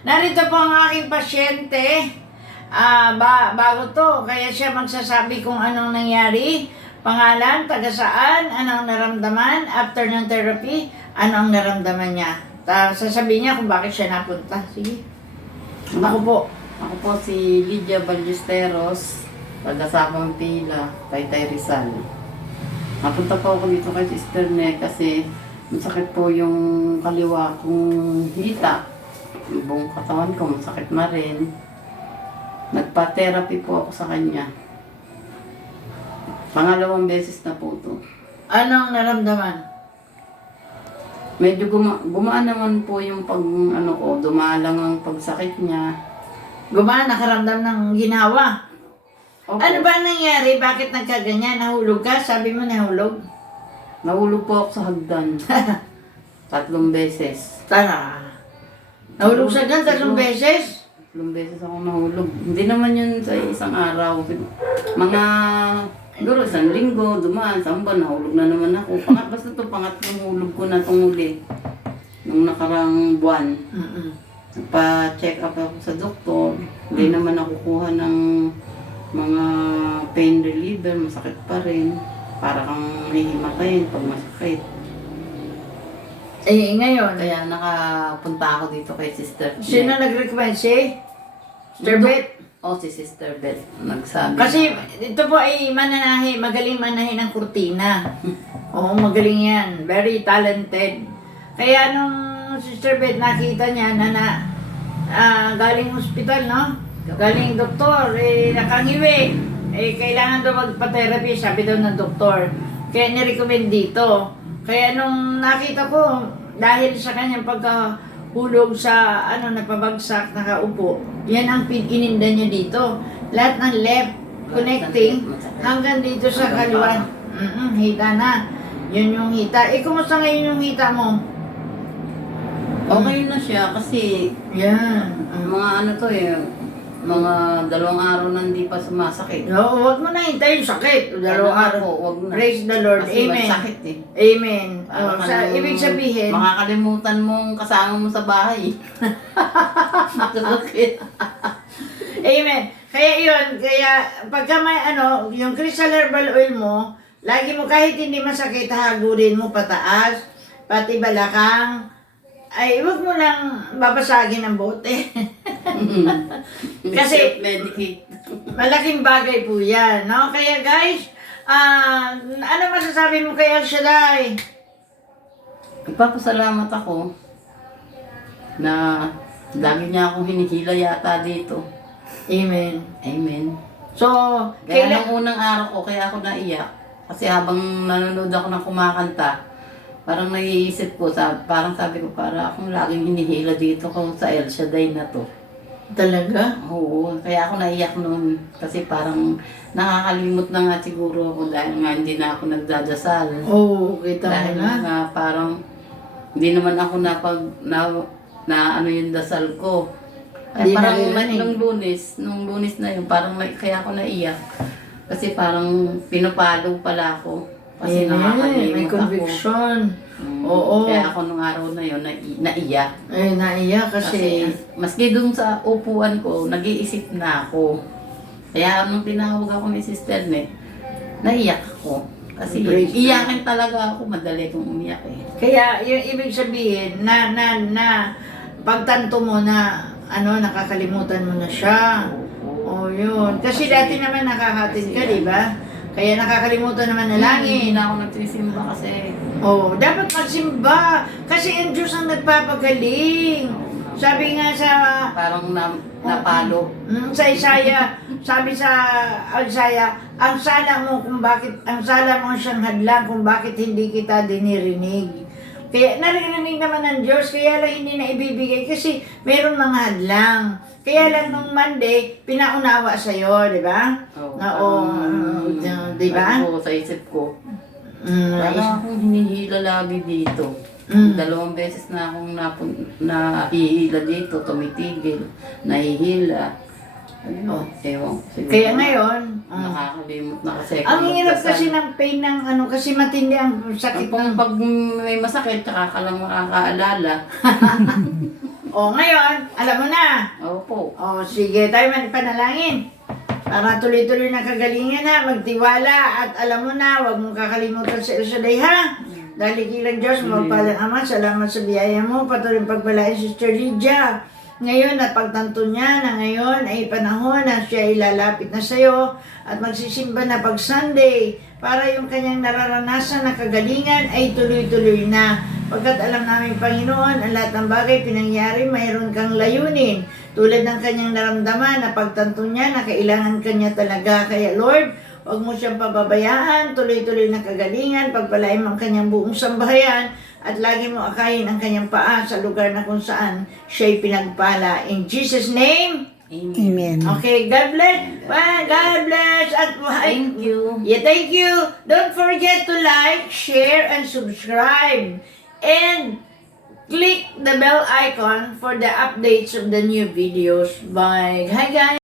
Narito po ang aking pasyente. Bago to, kaya siya magsasabi kung anong nangyari. Pangalan, taga saan, anong naramdaman, after ng therapy, anong naramdaman niya. Sasabihin niya kung bakit siya napunta. Sige. Ako po. Ako po si Lydia Ballesteros, taga-Sabang Pila, Taytay Rizal. Napunta po ako dito kay Sister Ne kasi masakit po yung kaliwa kong hita. Yung buong katawan ko masakit na rin. Nagpa-therapy po ako sa kanya. Pangalawang beses na po ito. Anong naramdaman? Medyo gumaan naman po yung dumaan lang ang pagsakit niya. Gumaan, nakaramdam ng ginawa. Opo. Ano ba nangyari? Bakit nagkaganyan? Nahulog ka? Sabi mo nahulog? Nahulog po ako sa hagdan. 3 beses. Tara. Nahulog sa gan 3 beses? 3 beses ako nahulog. Hindi naman yun sa isang araw. Mga, siguro 1 linggo, dumaan, 1 buwan, nahulog na naman ako. Basta ito, pangatlong hulog ko na itong huli. Nung nakarang buwan. Pa-check up ako sa doktor. Hindi naman nakukuha ng mga pain reliever. Masakit pa rin. Para kang hihimatayin pag masakit. Eh, ngayon, Kaya nakapunta ako dito kay Sister sino nag-recommend? Si Sister Beth? Si Sister Beth. Nagsabi Kasi na, ito po ay mananahi, magaling manahi ng kurtina. Oo, magaling yan. Very talented. Kaya nung Sister Beth nakita niya na galing hospital, no? Galing doktor, nakangiwi. Kailangan daw magpa-therapy, sabi daw ng doktor. Kaya nirecommend dito. Kaya nung nakita ko, dahil sa kanyang pagkahulog sa napabagsak, nakaupo, yan ang ininda niya dito. Lahat ng left connecting hanggang dito sa kaliwa. Hita na. Yun yung hita. Kumusta ngayon yung hita mo? okay na siya kasi Yan. mga mga 2 araw na hindi pa sumasakit. No, huwag mo na hintayin sakit. Dalawang araw. Wag na. Praise the Lord. Kasi Amen. masakit eh. Amen. Para Ibig sabihin, makakalimutan mong kasama mo sa bahay. Masakit. Amen. Kaya yun, pagka may yung crystal herbal oil mo, lagi mo kahit hindi masakit, hagurin mo pataas, pati balakang, ay huwag mo lang babasagin ng bote. Kasi Medicate. malaking bagay po yan, no? Kaya guys, ano masasabi mo kay El Shaddai? Nagpapasalamat ako na lagi niya akong hinihila yata dito. Amen. Amen. So, Kaya nung unang araw ko, kaya ako naiyak. Kasi habang nanonood ako ng kumakanta, parang naiisip ko, parang sabi ko, para akong laging hinihila dito kung sa El Shaddai na to. Talaga? Oo, kaya ako naiyak noon. Kasi parang nakakalimot na nga siguro ako dahil nga hindi na ako nagdadasal. Oo, kita mo Dahil na. nga parang hindi naman ako na yung dasal ko. Hindi Ay, parang naririnig. nung lunes na yun, parang kaya ako naiyak. Kasi parang pinapalo pala ako. Kasi nakakalimot may ako. conviction. Oo. Kaya ako nung araw na yun, naiyak. Naiyak kasi Maski dun sa upuan ko, nag-iisip na ako. Kaya nung tinawag ako ni Sister Ne, naiyak ako. Kasi Praise iyakin talaga ako, madali kong umiyak eh. kaya yung ibig sabihin na pagtanto mo na nakakalimutan mo na siya. Oh, yun. Kasi dati naman nakakahatid ka, di ba? Kaya nakakalimutan naman na Hindi langit. na ako nagsisimba kasi Oh, dapat magsimba. Kasi ang Diyos ang nagpapagaling. Sabi nga sa parang napalo. sa Isaiah, sabi sa Isaiah, ang sala mo siyang hadlang kung bakit hindi kita dinirinig. Kaya naririnig naman ng Diyos, kaya lang hindi na ibibigay kasi meron mga hadlang. Kaya lang nung Monday, pinaunawa sa'yo, di ba? Di ba? Oo, sa isip ko. Parang akong hinihila lagi dito. 2 beses na akong nahihila dito, tumitigil, nahihila. Ayun, ewan ko siguro. Kaya ngayon, Nakakalimot na kasi. ang ako hirap magdasal. kasi ng pain ng kasi matindi ang sakit ng... Pag may masakit, tsaka ka lang makakaalala. O ngayon, alam mo na. Opo. O sige, tayo panalangin. Para tuloy-tuloy na kagalingan na, magtiwala at alam mo na, huwag mong kakalimutan sa El Shaddai ha. Dahil kilang Diyos, mapagpalang Ama, salamat sa biyaya mo, patuloy pagpalain si Sister Lydia. Ngayon at pagtanto niya na ngayon ay panahon na siya ilalapit na sa iyo at magsisimba na pag Sunday para yung kanyang nararanasan na kagalingan ay tuloy-tuloy na. Pagkat alam namin Panginoon, ang lahat ng bagay pinangyari, mayroon kang layunin. Tulad ng kanyang naramdaman na pagtanto niya na kailangan kanya talaga. Kaya Lord, huwag mo siyang pababayaan, tuloy-tuloy na kagalingan, pagpalain mo ang kanyang buong sambahayan, at lagi mo akayin ang kanyang paa sa lugar na kung saan siya'y pinagpala. In Jesus' name, Amen. okay, God bless. Well, God bless. At Thank you. yeah, thank you. Don't forget to like, share, and subscribe. And click the bell icon for the updates of the new videos. Bye. Hi guys.